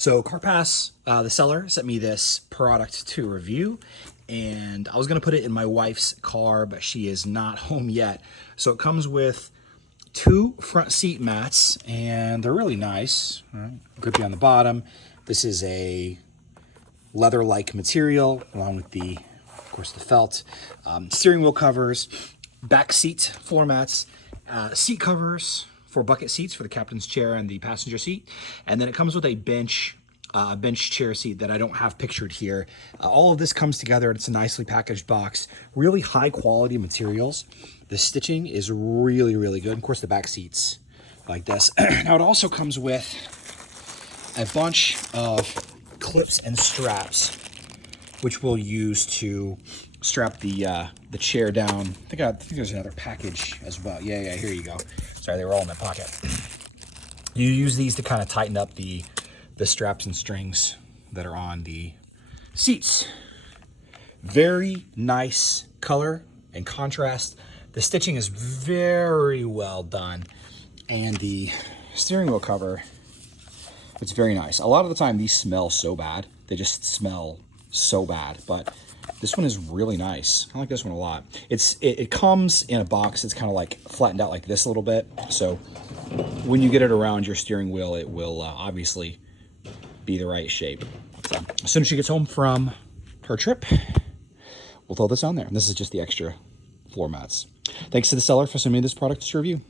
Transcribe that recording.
So CarPass, the seller, sent me this product to review, and I was gonna put it in my wife's car, but she is not home yet. So it comes with 2 front seat mats, and they're really nice. All right. Grippy on the bottom. This is a leather-like material, along with of course, the felt. Steering wheel covers, back seat floor mats, seat covers for bucket seats for the captain's chair and the passenger seat. And then it comes with a bench chair seat that I don't have pictured here. All of this comes together. It's a nicely packaged box. Really high quality materials. The stitching is really, really good. Of course, the back seats like this. Now it also comes with a bunch of clips and straps, which we'll use to strap the chair down. I think there's another package as well. Yeah, here you go. Sorry, they were all in my pocket. You use these to kind of tighten up the straps and strings that are on the seats. Very nice color and contrast. The stitching is very well done. And the steering wheel cover, it's very nice. A lot of the time these smell so bad. They just smell so bad, but this one is really nice. I like this one a lot. It comes in a box. It's kind of like flattened out like this a little bit. So when you get it around your steering wheel, it will obviously be the right shape. So as soon as she gets home from her trip, we'll throw this on there. And this is just the extra floor mats. Thanks to the seller for sending me this product to review.